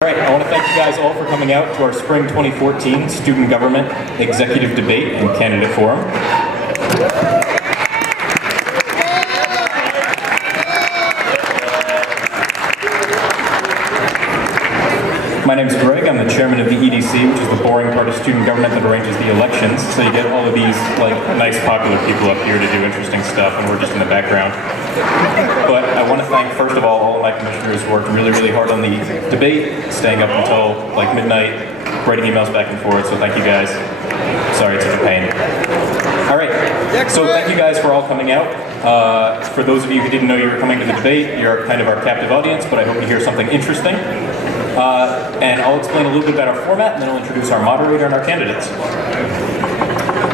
All right, I want to thank you guys all for coming out to our Spring 2014 Student Government Executive Debate and Candidate Forum. My name is Greg. I'm the chairman of the EDC, which is the boring part of student government that arranges the elections. So you get all of these nice popular people up here to do interesting stuff, and we're just in the background. But I want to thank, first of all of my commissioners who worked really, really hard on the debate, staying up until midnight, writing emails back and forth, so thank you guys. Sorry it's such a pain. All right, so thank you guys for all coming out. For those of you who didn't know you were coming to the debate, you're kind of our captive audience, but I hope you hear something interesting. And I'll explain a little bit about our format, and then I'll introduce our moderator and our candidates.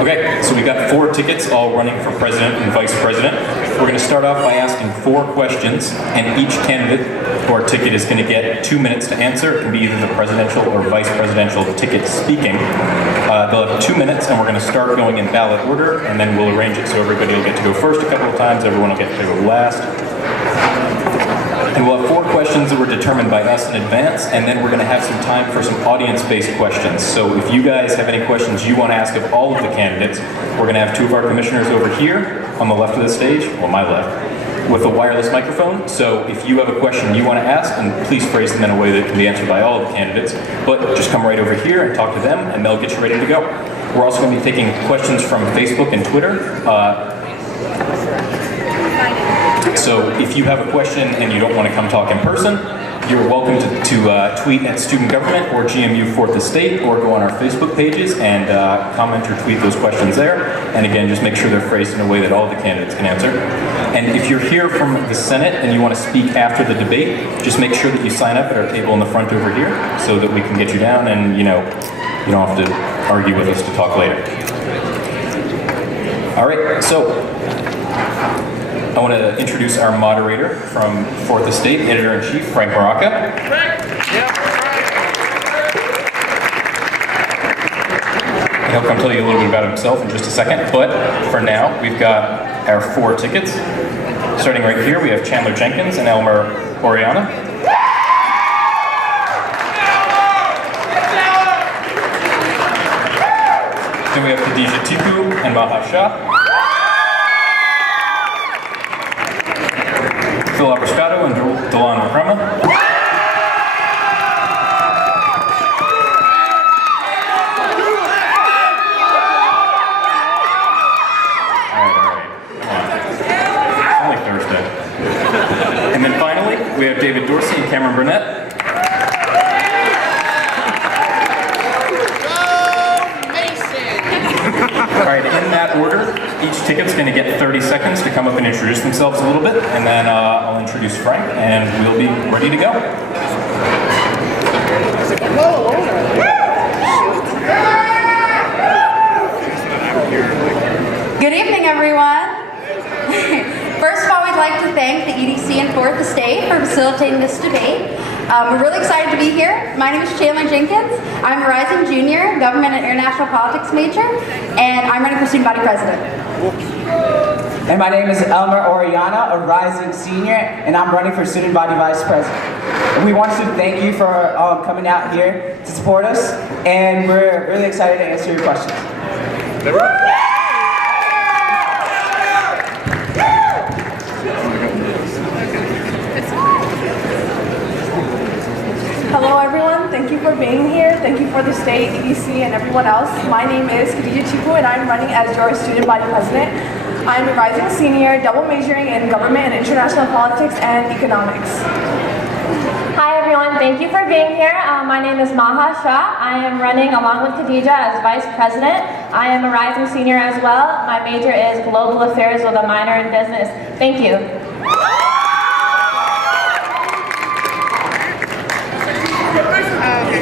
Okay, so we've got 4 tickets all running for president and vice president. We're going to start off by asking 4 questions, and each candidate or ticket is going to get 2 minutes to answer. It can be either the presidential or vice presidential ticket speaking. They'll have 2 minutes, and we're going to start going in ballot order, and then we'll arrange it so everybody will get to go first a couple of times, everyone will get to go last. And we'll have 4 questions that were determined by us in advance, and then we're going to have some time for some audience-based questions. So if you guys have any questions you want to ask of all of the candidates, we're going to have 2 of our commissioners over here on the left of the stage, well, my left, with a wireless microphone. So if you have a question you want to ask, and please phrase them in a way that can be answered by all of the candidates, but just come right over here and talk to them, and they'll get you ready to go. We're also going to be taking questions from Facebook and Twitter. So if you have a question and you don't want to come talk in person, you're welcome to tweet at Student Government or GMU 4th Estate, or go on our Facebook pages and comment or tweet those questions there. And again, just make sure they're phrased in a way that all the candidates can answer. And if you're here from the Senate and you want to speak after the debate, just make sure that you sign up at our table in the front over here so that we can get you down and you don't have to argue with us to talk later. All right, so I want to introduce our moderator from 4th Estate, Editor-in-Chief, Frank Maraca. He'll come tell you a little bit about himself in just a second, but for now, we've got our 4 tickets. Starting right here, we have Chandler Jenkins and Elmer Oriana. Then we have Khadija Tiku and Maha Shah. Phil Abrascato and Delan Makrama. Alright. It's only Thursday. And then finally, we have David Dorsey and Cameron Burnett. Alright, in that order, each ticket's going to get 30 seconds to come up and introduce themselves a little bit, and then I'll introduce Frank, and we'll be ready to go. Good evening, everyone. First of all, we'd like to thank the EDC and 4th Estate for facilitating this debate. We're really excited to be here. My name is Chandler Jenkins. I'm a rising junior, government and international politics major, and I'm running for student body president. And my name is Elmer Oriana, a rising senior, and I'm running for student body vice president. And we want to thank you for coming out here to support us, and we're really excited to answer your questions. Hello everyone, thank you for being here. Thank you for the state, EDC, and everyone else. My name is Khadija Tiku, and I'm running as your student body president. I'm a rising senior, double majoring in government and international politics and economics. Hi everyone, thank you for being here. My name is Maha Shah. I am running along with Khadija as vice president. I am a rising senior as well. My major is global affairs with a minor in business. Thank you.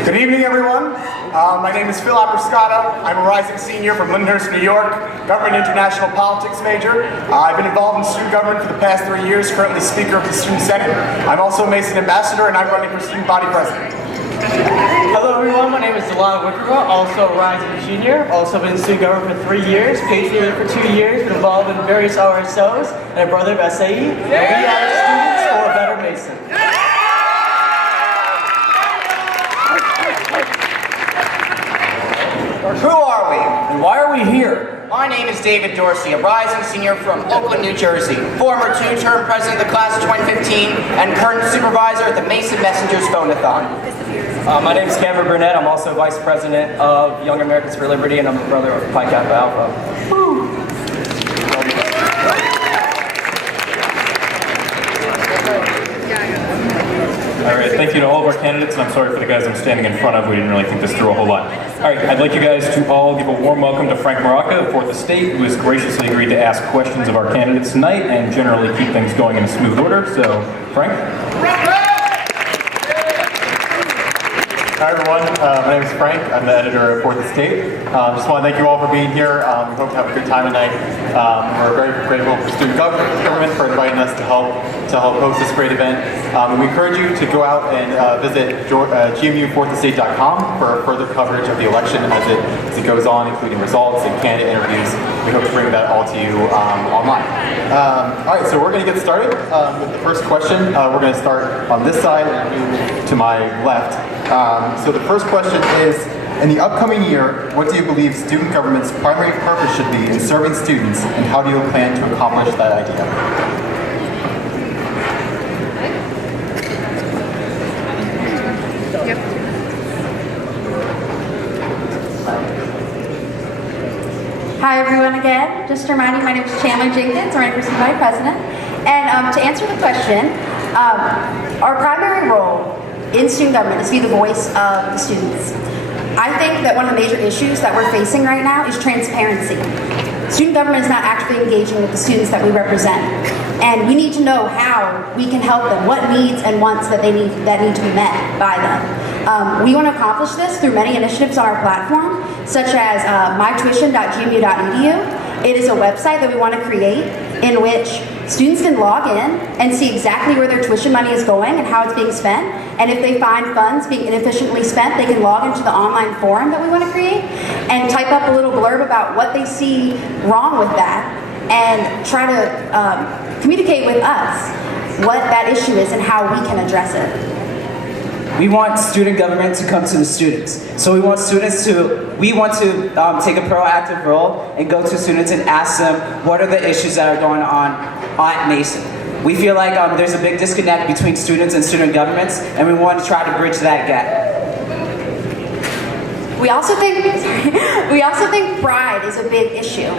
Good evening, everyone. My name is Phil Abrascato. I'm a rising senior from Lyndhurst, New York, government and international politics major. I've been involved in student government for the past 3 years, currently speaker of the Student Senate. I'm also a Mason ambassador, and I'm running for student body president. Hello everyone, my name is Delan Wickerba, also a rising junior, also been in student government for 3 years, patriot for 2 years, been involved in various RSOs, and a brother of SAE. We are students for a better Mason. Who are we? And why are we here? My name is David Dorsey, a rising senior from Oakland, New Jersey, former two-term president of the class of 2015, and current supervisor at the Mason Messengers Phone-a-thon. My name is Cameron Burnett. I'm also vice president of Young Americans for Liberty, and I'm a brother of Pi Kappa Alpha. All right, thank you to all of our candidates, and I'm sorry for the guys I'm standing in front of. We didn't really think this through a whole lot. All right, I'd like you guys to all give a warm welcome to Frank Maraca of 4th Estate, who has graciously agreed to ask questions of our candidates tonight and generally keep things going in a smooth order. So, Frank? Hi everyone, my name is Frank. I'm the editor of 4th Estate. Just want to thank you all for being here. We hope to have a good time tonight. We're very grateful for student government for inviting us to help host this great event. We encourage you to go out and visit gmu4thestate.com for further coverage of the election as it goes on, including results and candidate interviews. We hope to bring that all to you online. All right, so we're going to get started with the first question. We're going to start on this side and move to my left. So the first question is, in the upcoming year, what do you believe student government's primary purpose should be in serving students, and how do you plan to accomplish that idea? Hi everyone again. Just a reminder, my name is Chandler Jenkins. I'm running for student body president. And to answer the question, our primary role in student government is to be the voice of the students. I think that one of the major issues that we're facing right now is transparency. Student government is not actively engaging with the students that we represent. And we need to know how we can help them, what needs and wants that need to be met by them. We want to accomplish this through many initiatives on our platform, such as mytuition.gmu.edu. It is a website that we want to create in which students can log in and see exactly where their tuition money is going and how it's being spent. And if they find funds being inefficiently spent, they can log into the online forum that we want to create and type up a little blurb about what they see wrong with that and try to communicate with us what that issue is and how we can address it. We want student government to come to the students. So we want to take a proactive role and go to students and ask them what are the issues that are going on at Mason. We feel like there's a big disconnect between students and student governments, and we want to try to bridge that gap. We also think pride is a big issue.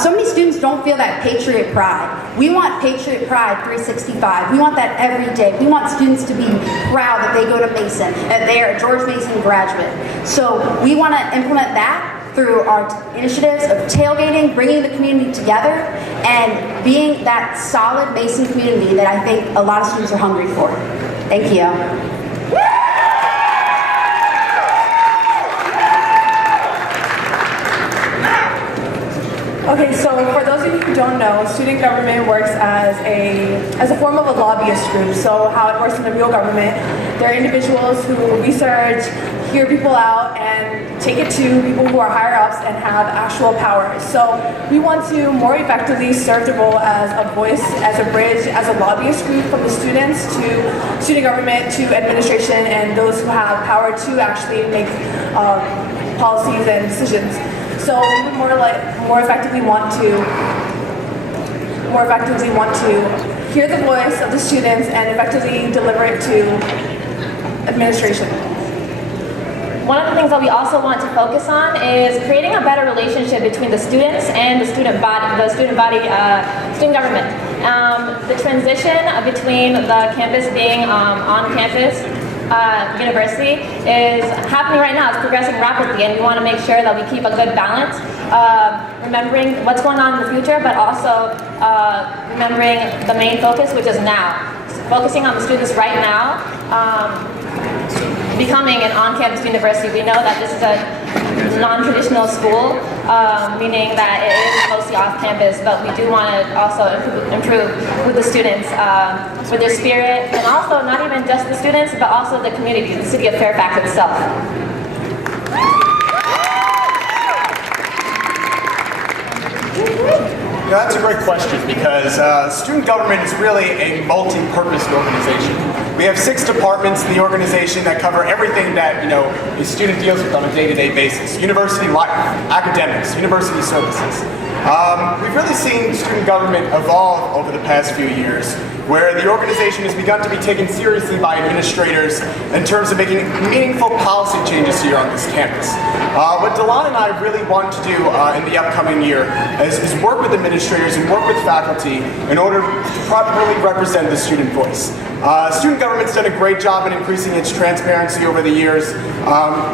So many students don't feel that patriot pride. We want patriot pride 365. We want that every day. We want students to be proud that they go to Mason, that they are a George Mason graduate. So we want to implement that through our initiatives of tailgating, bringing the community together, and being that solid Mason community that I think a lot of students are hungry for. Thank you. Okay, so for those of you who don't know, student government works as a form of a lobbyist group. So how it works in the real government, there are individuals who research, hear people out, and take it to people who are higher ups and have actual power. So we want to more effectively serve the role as a voice, as a bridge, as a lobbyist group from the students to student government to administration and those who have power to actually make policies and decisions. So we would more effectively want to hear the voice of the students and effectively deliver it to administration. One of the things that we also want to focus on is creating a better relationship between the students and the student government. The transition between the campus being on campus university is happening right now. It's progressing rapidly, and we want to make sure that we keep a good balance, remembering what's going on in the future, but also remembering the main focus, which is now. Focusing on the students right now, becoming an on-campus university. We know that this is a non-traditional school, meaning that it is mostly off-campus, but we do want to also improve with the students, with their spirit, and also not even just the students, but also the community, the city of Fairfax itself. Yeah, that's a great question because student government is really a multi-purpose organization. We have 6 departments in the organization that cover everything that a student deals with on a day-to-day basis. University life, academics, university services. We've really seen student government evolve over the past few years, where the organization has begun to be taken seriously by administrators in terms of making meaningful policy changes here on this campus. What Delon and I really want to do in the upcoming year is work with administrators and work with faculty in order to properly represent the student voice. Student government's done a great job in increasing its transparency over the years,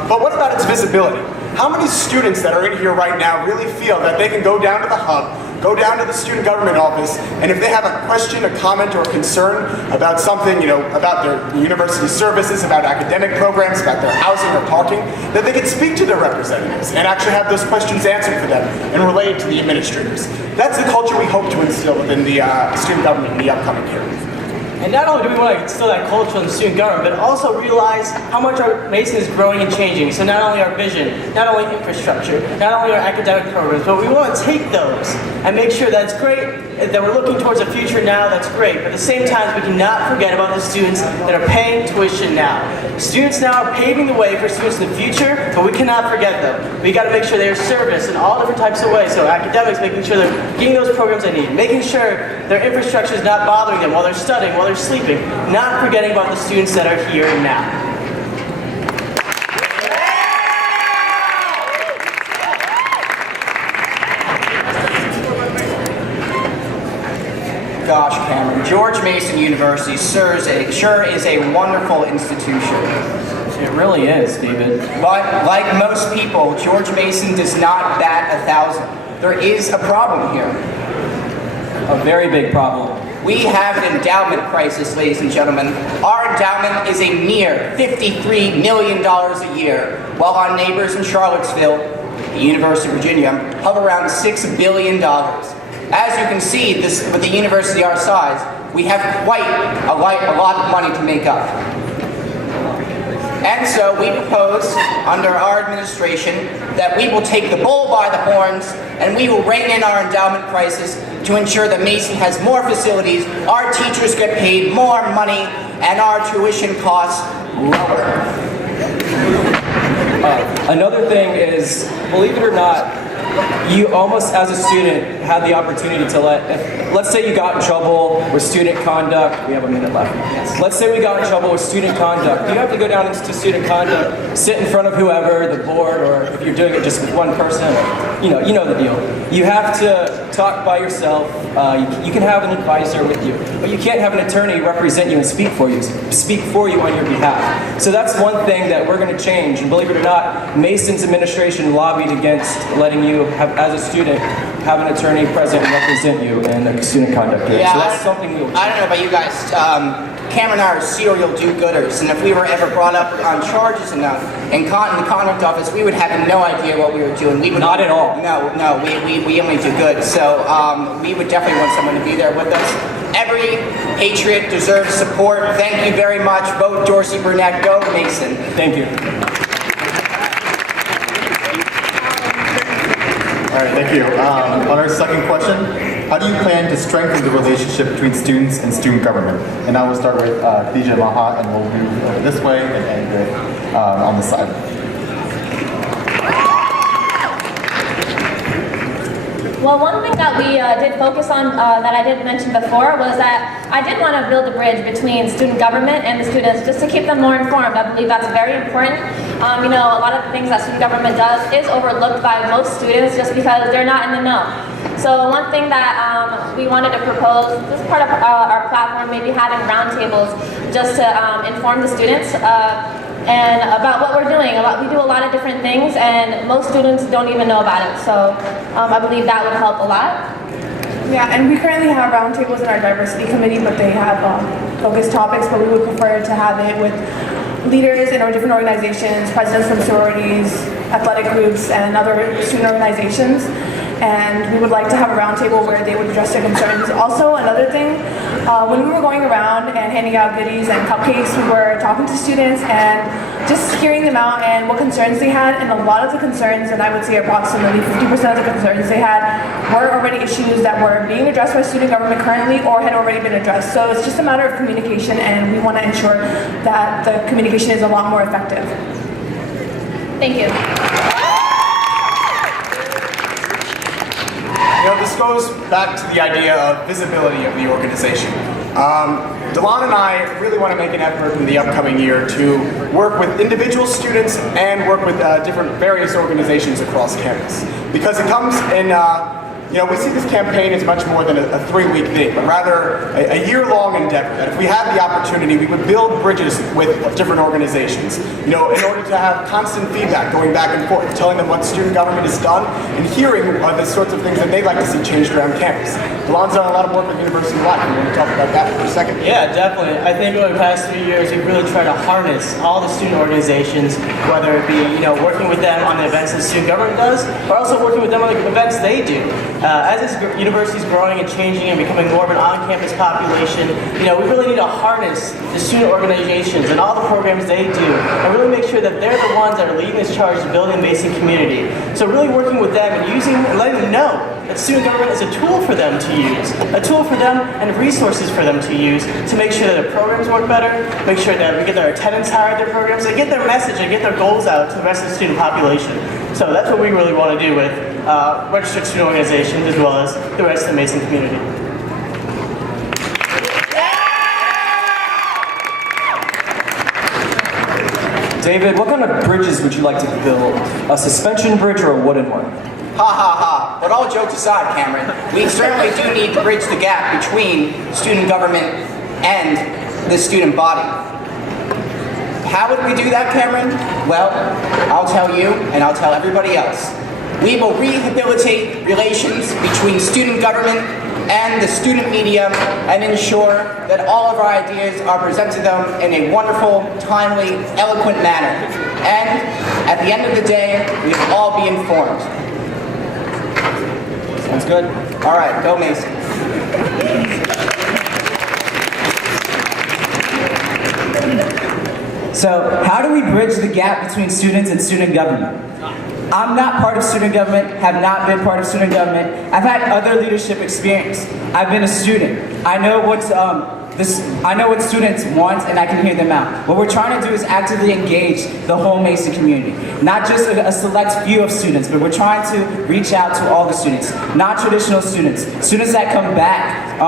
but what about its visibility? How many students that are in here right now really feel that they can go down to the hub, go down to the student government office, and if they have a question, a comment, or a concern about something, about their university services, about academic programs, about their housing or parking, that they can speak to their representatives and actually have those questions answered for them and relayed to the administrators. That's the culture we hope to instill within the student government in the upcoming year. And not only do we want to instill that culture in the student government, but also realize how much our Mason is growing and changing. So not only our vision, not only infrastructure, not only our academic programs, but we want to take those and make sure that it's great, that we're looking towards a future now, that's great. But at the same time, we cannot forget about the students that are paying tuition now. Students now are paving the way for students in the future, but we cannot forget them. We got to make sure they are serviced in all different types of ways. So academics, making sure they're getting those programs they need, making sure their infrastructure is not bothering them while they're studying, while they're sleeping, not forgetting about the students that are here and now. Gosh, Cameron, George Mason University sure is a wonderful institution. It really is, David. But like most people, George Mason does not bat 1,000. There is a problem here. A very big problem. We have an endowment crisis, ladies and gentlemen. Our endowment is a mere $53 million a year, while our neighbors in Charlottesville, the University of Virginia, have around $6 billion. As you can see, with the university our size, we have quite a lot of money to make up. And so we propose, under our administration, that we will take the bull by the horns and we will rein in our endowment crisis to ensure that Mason has more facilities, our teachers get paid more money, and our tuition costs lower. Another thing is, believe it or not, you almost, as a student, had the opportunity to let's say you got in trouble with student conduct. We have a minute left. Let's say we got in trouble with student conduct. You have to go down into student conduct, sit in front of whoever, the board, or if you're doing it just with one person, you know the deal. You have to talk by yourself. You can have an advisor with you, but you can't have an attorney represent you and speak for you on your behalf. So that's one thing that we're going to change. And believe it or not, Mason's administration lobbied against letting you have, as a student, have an attorney present and represent you in a student conduct hearing. Yeah, so that's something we will change. I don't know about you guys. Cameron and I are serial do-gooders, and if we were ever brought up on charges in the conduct office, we would have no idea what we were doing. We would not at all. No, we only do good. So we would definitely want someone to be there with us. Every patriot deserves support. Thank you very much. Vote Dorsey Burnett. Go Mason. Thank you. All right, thank you. On our second question, how do you plan to strengthen the relationship between students and student government? And I will start with DJ Maha, and we'll move this way and end it on the side. Well, one thing that we did focus on that I did mention before was that I did want to build a bridge between student government and the students just to keep them more informed. I believe that's very important. A lot of the things that student government does is overlooked by most students just because they're not in the know. So one thing that we wanted to propose, this is part of our platform, maybe having roundtables just to inform the students and about what we're doing. We do a lot of different things and most students don't even know about it. So I believe that would help a lot. Yeah, and we currently have roundtables in our diversity committee, but they have focused topics, but we would prefer to have it with leaders in our different organizations, presidents from sororities, athletic groups, and other student organizations. And we would like to have a roundtable where they would address their concerns. Also, another thing, When we were going around and handing out goodies and cupcakes, we were talking to students and just hearing them out and what concerns they had. And a lot of the concerns, and I would say approximately 50% of the concerns they had, were already issues that were being addressed by student government currently or had already been addressed. So it's just a matter of communication, and we want to ensure that the communication is a lot more effective. Thank you. You know, this goes back to the idea of visibility of the organization. Delon and I really want to make an effort in the upcoming year to work with individual students and work with different various organizations across campus. Because it comes in, you know, we see this campaign as much more than a 3-week thing, but rather a year-long endeavor. That if we had the opportunity, we would build bridges with different organizations. You know, in order to have constant feedback going back and forth, telling them what student government has done, and hearing the sorts of things that they'd like to see changed around campus. Delon's done a lot of work with University Life. You want to talk about that for a second? Yeah, definitely. I think over the past 3 years, we've really tried to harness all the student organizations, whether it be, you know, working with them on the events that student government does, or also working with them on the events they do. As this university is growing and changing and becoming more of an on-campus population, you know, we really need to harness the student organizations and all the programs they do, and really make sure that they're the ones that are leading this charge to building Mason community. So really working with them and using and letting them know that student government is a tool for them to use, a tool for them and resources for them to use to make sure that their programs work better, make sure that we get their attendance higher at their programs, and get their message and get their goals out to the rest of the student population. So that's what we really want to do with registered student organizations as well as the rest of the Mason community. David, what kind of bridges would you like to build? A suspension bridge or a wooden one? Ha ha ha. But all jokes aside, Cameron, we certainly do need to bridge the gap between student government and the student body. How would we do that, Cameron? Well, I'll tell you, and I'll tell everybody else. We will rehabilitate relations between student government and the student media and ensure that all of our ideas are presented to them in a wonderful, timely, eloquent manner. And at the end of the day, we will all be informed. Sounds good. All right, go Mason. So, how do we bridge the gap between students and student government? I'm not part of student government, have not been part of student government. I've had other leadership experience. I've been a student. I know what students want, and I can hear them out. What we're trying to do is actively engage the whole Mason community. Not just a select few of students, but we're trying to reach out to all the students. Non-traditional students, students that come back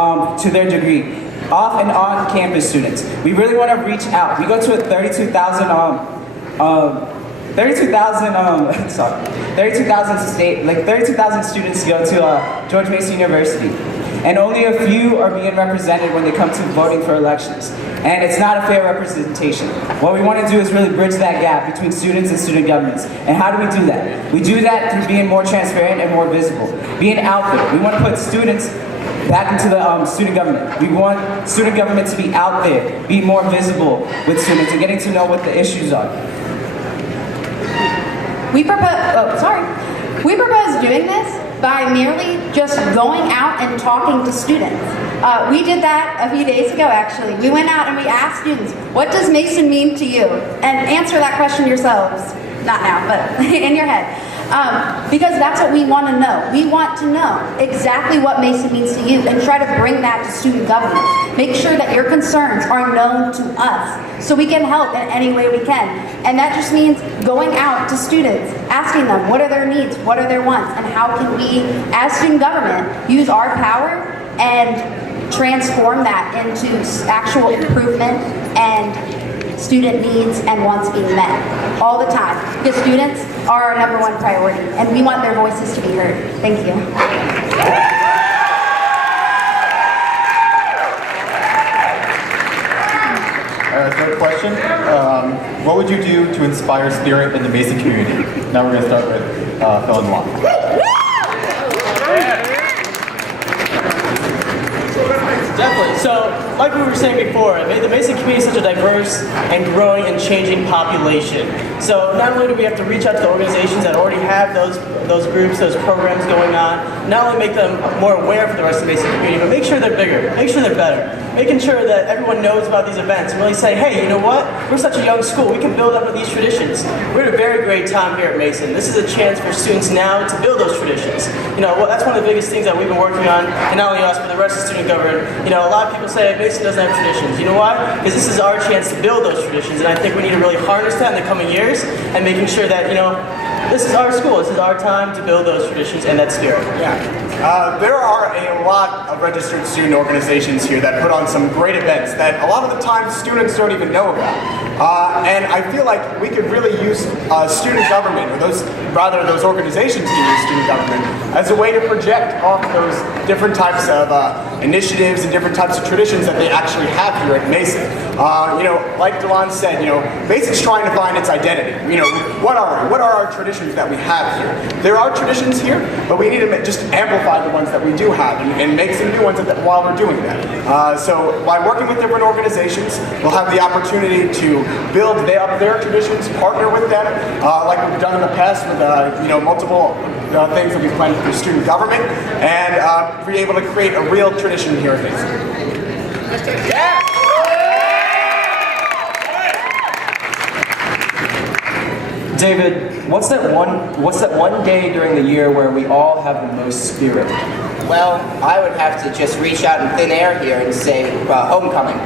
to their degree. Off and on campus students. We really want to reach out. We go to a 32,000 students go to George Mason University. And only a few are being represented when they come to voting for elections. And it's not a fair representation. What we want to do is really bridge that gap between students and student governments. And how do we do that? We do that through being more transparent and more visible. Being out there. We want to put students back into the student government. We want student government to be out there, be more visible with students and getting to know what the issues are. We propose doing this by merely just going out and talking to students. We did that a few days ago, actually. We went out and we asked students, what does Mason mean to you? And answer that question yourselves. Not now, but in your head. Because that's what we want to know. We want to know exactly what Mason means to you and try to bring that to student government. Make sure that your concerns are known to us so we can help in any way we can. And that just means going out to students, asking them what are their needs, what are their wants, and how can we, as student government, use our power and transform that into actual improvement and student needs and wants being met all the time, because students are our #1 priority and we want their voices to be heard. Thank you. All right, third question. What would you do to inspire spirit in the Mason community? Now we're going to start with Phil and Juan. Definitely. So, like we were saying before, the Mason community is such a diverse and growing and changing population. So, not only do we have to reach out to the organizations that already have those groups, those programs going on, not only make them more aware for the rest of the Mason community, but make sure they're bigger, make sure they're better, making sure that everyone knows about these events and really say, hey, you know what? We're such a young school. We can build up with these traditions. We're at a very great time here at Mason. This is a chance for students now to build those traditions. You know, well, that's one of the biggest things that we've been working on, and not only us, but the rest of the student government. You know, a lot of people say Mason doesn't have traditions. You know why? Because this is our chance to build those traditions, and I think we need to really harness that in the coming years and making sure that, you know, this is our school, this is our time to build those traditions and that spirit. Yeah. There are a lot of registered student organizations here that put on some great events that a lot of the time students don't even know about. And I feel like we could really use student government, or those organizations can use student government as a way to project off those different types of initiatives and different types of traditions that they actually have here at Mason. You know, like Delon said, you know, Mason's trying to find its identity. You know, what are our traditions that we have here? There are traditions here, but we need to just amplify the ones that we do have and make some new ones while we're doing that. So by working with different organizations, we'll have the opportunity to build up their traditions, partner with them, like we've done in the past with you know, multiple things that we've planned for student government, and be able to create a real tradition here at Mason. Yeah! David, what's that one day during the year where we all have the most spirit? Well, I would have to just reach out in thin air here and say homecoming.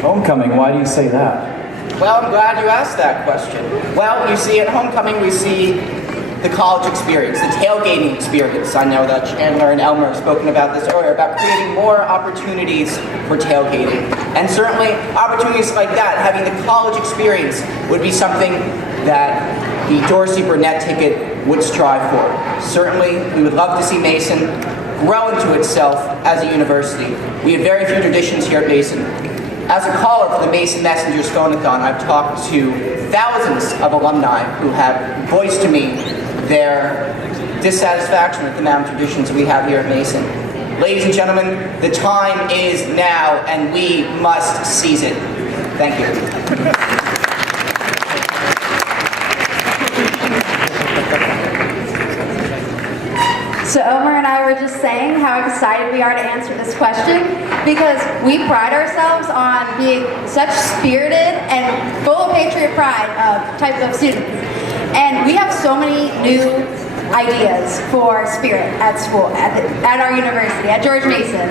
Homecoming, why do you say that? Well, I'm glad you asked that question. Well, you see, at homecoming we see the college experience, the tailgating experience. I know that Chandler and Elmer have spoken about this earlier, about creating more opportunities for tailgating. And certainly, opportunities like that, having the college experience, would be something that the Dorsey-Burnett ticket would strive for. Certainly, we would love to see Mason grow into itself as a university. We have very few traditions here at Mason. As a caller for the Mason Messengers Phone-a-thon, I've talked to thousands of alumni who have voiced to me their dissatisfaction with the amount of traditions we have here at Mason. Ladies and gentlemen, the time is now, and we must seize it. Thank you. So Elmer and I were just saying how excited we are to answer this question, because we pride ourselves on being such spirited and full of patriot pride type of students. And we have so many new ideas for spirit at school, at our university, at George Mason.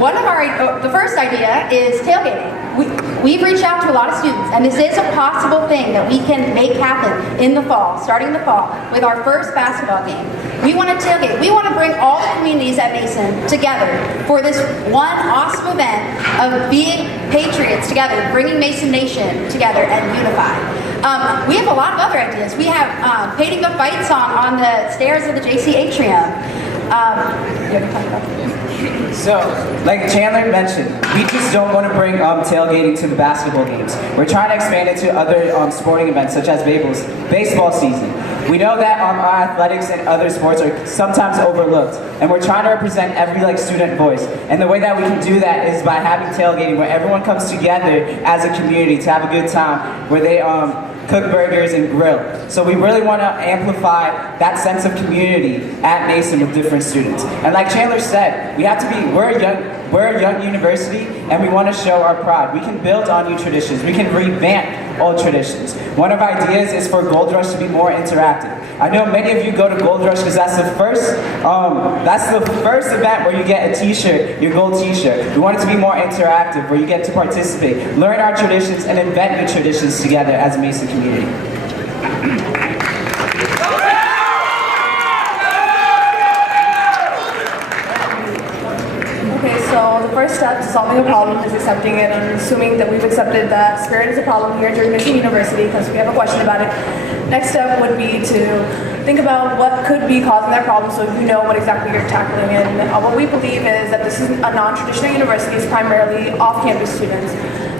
The first idea is tailgating. We've reached out to a lot of students, and this is a possible thing that we can make happen in the fall, starting the fall, with our first basketball game. We want to tailgate. We want to bring all the communities at Mason together for this one awesome event of being patriots together, bringing Mason Nation together and unified. We have a lot of other ideas. We have painting the fight song on the stairs of the JC Atrium. So, like Chandler mentioned, we just don't want to bring tailgating to the basketball games. We're trying to expand it to other sporting events, such as baseball season. We know that our athletics and other sports are sometimes overlooked, and we're trying to represent every student voice. And the way that we can do that is by having tailgating, where everyone comes together as a community to have a good time, where they cook burgers and grill. So we really want to amplify that sense of community at Mason with different students. And like Chandler said, we're a young university, and we want to show our pride. We can build on new traditions. We can revamp old traditions. One of our ideas is for Gold Rush to be more interactive. I know many of you go to Gold Rush because that's the first event where you get a t-shirt, your gold t-shirt. We want it to be more interactive, where you get to participate, learn our traditions, and invent new traditions together as a Mason community. Okay, so the first step to solving a problem is accepting it and assuming that we've accepted that spirit is a problem here at George Mason University because we have a question about it. Next step would be to think about what could be causing that problem so you know what exactly you're tackling. And what we believe is that this is a non-traditional university. It's primarily off-campus students.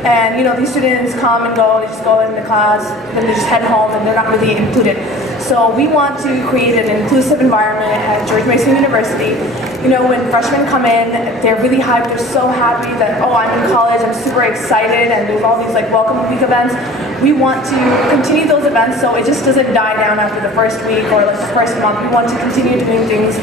And these students come and go, they just go into class, then they just head home and they're not really included. So we want to create an inclusive environment at George Mason University. You know, when freshmen come in, they're really hyped, they're so happy that, oh, I'm in college, I'm super excited, and there's all these like welcome week events. We want to continue those events so it just doesn't die down after the first week or like the first month. We want to continue doing things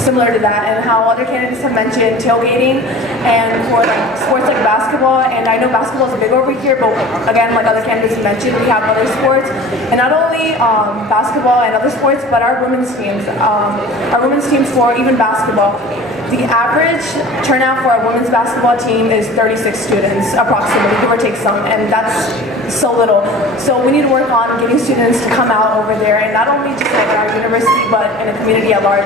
similar to that, and how other candidates have mentioned tailgating and for like sports like basketball, and I know basketball is big over here, but again, like other candidates mentioned, we have other sports, and not only basketball and other sports, but our women's teams. Our women's teams for even basketball, the average turnout for a women's basketball team is 36 students, approximately, give or take some, and that's so little. So we need to work on getting students to come out over there, and not only just like at our university, but in the community at large.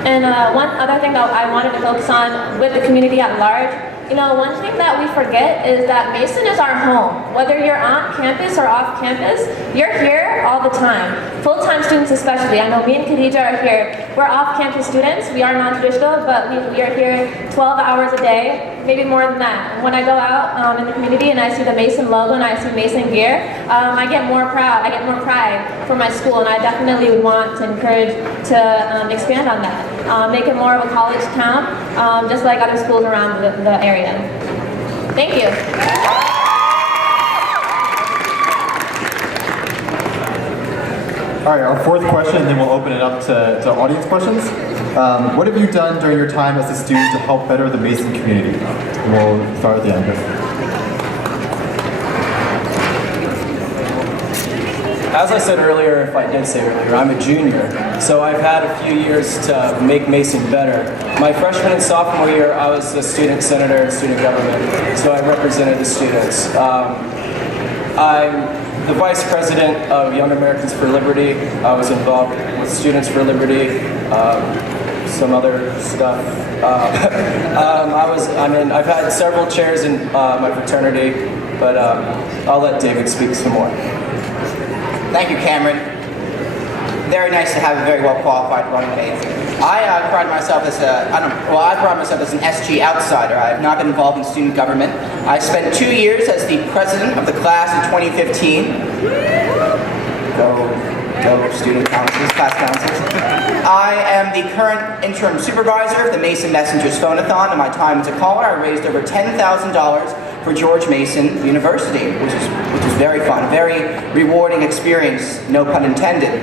And one other thing that I wanted to focus on with the community at large, you know, one thing that we forget is that Mason is our home. Whether you're on campus or off campus, you're here all the time. Full-time students especially. I know me and Khadija are here. We're off-campus students. We are non-traditional, but we are here 12 hours a day, maybe more than that. And when I go out in the community and I see the Mason logo and I see Mason gear, I get more proud. I get more pride for my school, and I definitely would want to encourage to expand on that. Make it more of a college town, just like other schools around the area. Thank you. All right, our fourth question, and then we'll open it up to audience questions. What have you done during your time as a student to help better the Mason community? And we'll start at the end. As I said earlier, if I did say earlier, I'm a junior, so I've had a few years to make Mason better. My freshman and sophomore year, I was the student senator in student government, so I represented the students. I'm the vice president of Young Americans for Liberty. I was involved with Students for Liberty, some other stuff. I've had several chairs in my fraternity, but I'll let David speak some more. Thank you, Cameron. Very nice to have a very well-qualified runway. I pride myself as an SG outsider. I have not been involved in student government. I spent 2 years as the president of the class in 2015. Go student councils, class councils. I am the current interim supervisor of the Mason Messengers Phone-a-thon. In my time as a caller, I raised over $10,000 for George Mason University, which is very fun, very rewarding experience, no pun intended.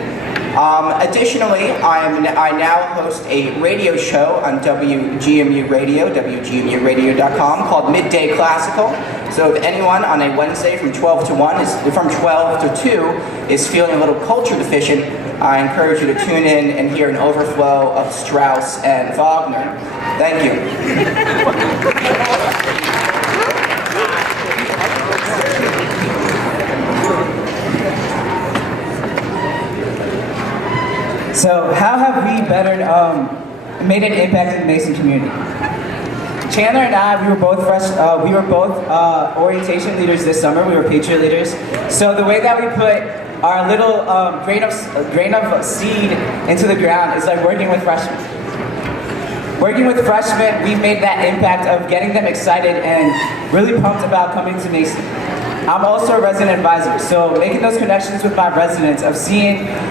Additionally, I now host a radio show on WGMU Radio, WGMUradio.com, called Midday Classical. So if anyone on a Wednesday from 12 to 2 is feeling a little culture deficient, I encourage you to tune in and hear an overflow of Strauss and Wagner. Thank you. So how have we made an impact in the Mason community? Chandler and I, we were both orientation leaders this summer. We were Patriot leaders. So the way that we put our little grain of seed into the ground is like working with freshmen. Working with freshmen, we've made that impact of getting them excited and really pumped about coming to Mason. I'm also a resident advisor, so making those connections with my residents,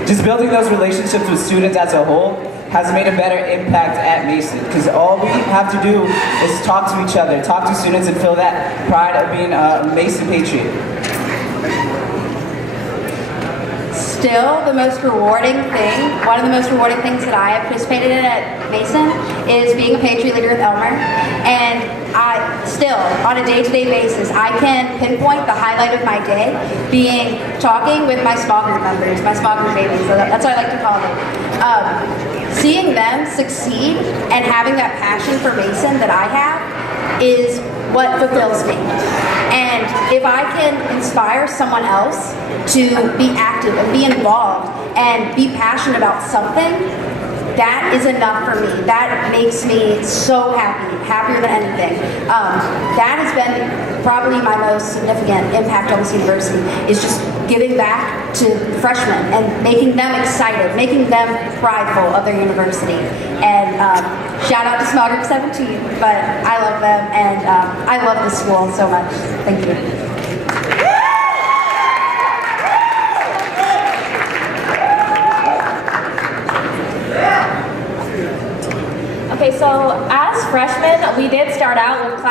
just building those relationships with students as a whole has made a better impact at Mason. Because all we have to do is talk to each other, talk to students, and feel that pride of being a Mason patriot. Still, the most rewarding thing, one of the most rewarding things that I have participated in at Mason is being a Patriot leader with Elmer. And I still, on a day-to-day basis, I can pinpoint the highlight of my day being talking with my small group members, my small group babies, so that's what I like to call them. Seeing them succeed and having that passion for Mason that I have is what fulfills me. And if I can inspire someone else to be active and be involved and be passionate about something, that is enough for me. That makes me so happy, happier than anything. That has been probably my most significant impact on this university, is just giving back to freshmen and making them excited, making them prideful of their university. And shout out to Small Group 17, but I love them and I love this school so much. Thank you.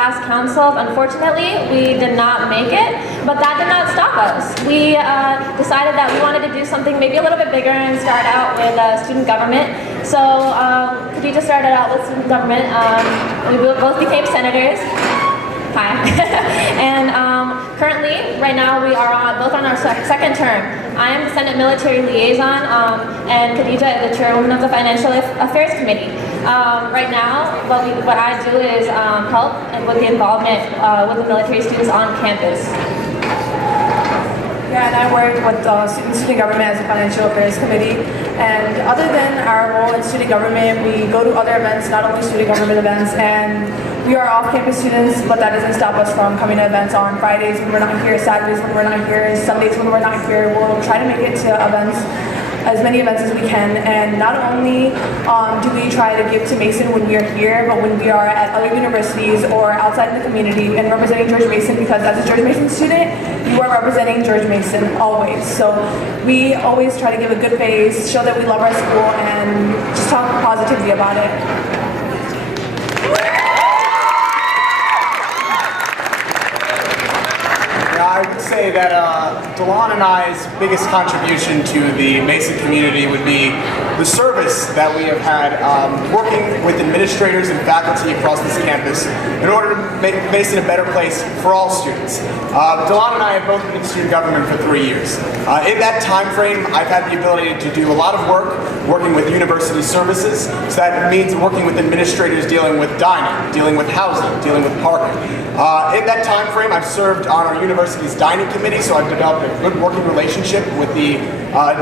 last councils. Unfortunately, we did not make it, but that did not stop us. We decided that we wanted to do something maybe a little bit bigger and start out with student government. So Khadija started out with student government. We both became senators. Hi. And currently, right now, we are both on our second term. I am the Senate Military Liaison, and Khadija is the chairwoman of the Financial Affairs Committee. Right now, what I do is help and with the involvement with the military students on campus. Yeah, and I work with student government as a financial affairs committee. And other than our role in student government, we go to other events, not only student government events, and we are off-campus students, but that doesn't stop us from coming to events on Fridays when we're not here, Saturdays when we're not here, Sundays when we're not here. We'll try to make it to events, as many events as we can. And not only do we try to give to Mason when we are here, but when we are at other universities or outside in the community and representing George Mason, because as a George Mason student, you are representing George Mason always. So we always try to give a good face, show that we love our school, and just talk positively about it. I would say that DeLon and I's biggest contribution to the Mason community would be the service that we have had working with administrators and faculty across this campus in order to make Mason a better place for all students. DeLon and I have both been in student government for 3 years. In that time frame, I've had the ability to do a lot of work working with university services. So that means working with administrators dealing with dining, dealing with housing, dealing with parking. In that time frame, I've served on our university's dining committee, so I've developed a good working relationship with the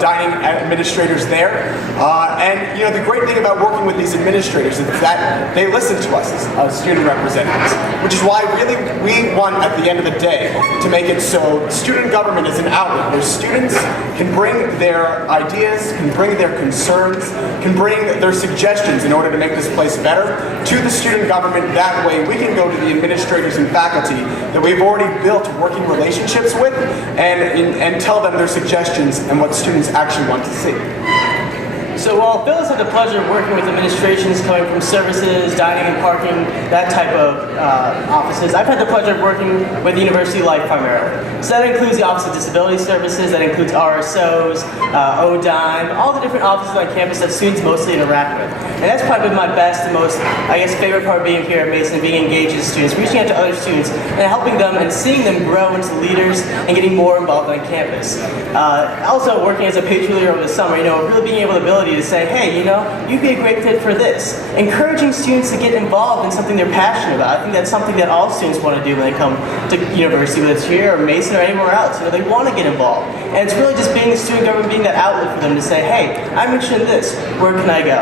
dining administrators there. And you know, the great thing about working with these administrators is that they listen to us as student representatives, which is why really we want at the end of the day to make it so student government is an outlet where students can bring their ideas, can bring their concerns, can bring their suggestions in order to make this place better to the student government. That way we can go to the administrators and faculty that we've already built working relationships with and tell them their suggestions and what students actually want to see. So while Phil has had the pleasure of working with administrations coming from services, dining and parking, that type of offices, I've had the pleasure of working with University Life primarily. So that includes the Office of Disability Services, that includes RSOs, ODIME, all the different offices on campus that students mostly interact with. And that's probably been my best and most, I guess, favorite part of being here at Mason, being engaged with students, reaching out to other students and helping them and seeing them grow into leaders and getting more involved on campus. Also working as a page leader over the summer, you know, really being able to say, hey, you know, you'd be a great fit for this. Encouraging students to get involved in something they're passionate about. I think that's something that all students want to do when they come to university, whether it's here or Mason or anywhere else. You know, they want to get involved. And it's really just being the student government, being that outlet for them to say, hey, I'm interested in this. Where can I go?